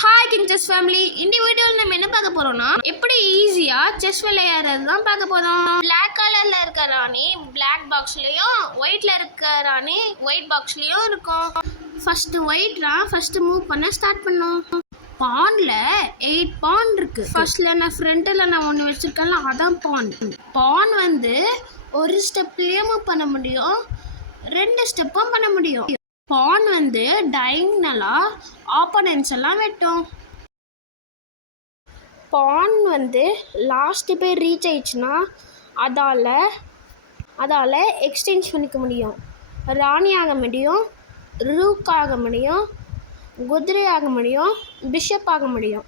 Hi கிங்சஸ் family. இந்த வீடியோவில் நம்ம என்ன பார்க்க போகிறோம்னா எப்படி ஈஸியாக செஸ் விளையாடுறது தான் பார்க்க போகிறோம். பிளாக் கலரில் இருக்க ராணி பிளாக் பாக்ஸ்லேயும் ஒயிட்டில் இருக்க ராணி ஒயிட் பாக்ஸ்லேயும் இருக்கும். ஃபஸ்ட்டு ஒயிட்ரா ஃபஸ்ட்டு மூவ் பண்ண ஸ்டார்ட் பண்ணோம். பானில் 8 பான் இருக்குது. ஃபர்ஸ்ட்டில் நான் ஃப்ரண்ட்டில் நான் ஒன்று வச்சுருக்கேன்ல, அதான் பான் வந்து ஒரு ஸ்டெப்லேயே மூவ் பண்ண முடியும், 2 ஸ்டெப்பும் பண்ண முடியும். பான் வந்து டைனலாக ஆப்போனன்ட்ஸ் எல்லாம் வெட்டும். பான் வந்து லாஸ்ட்டு போய் ரீச் ஆயிடுச்சுன்னா அதால் எக்ஸ்சேஞ்ச் பண்ணிக்க முடியும். ராணி ஆக முடியும், ரூக் ஆக முடியும், குதிரை ஆக முடியும், பிஷப் ஆக முடியும்.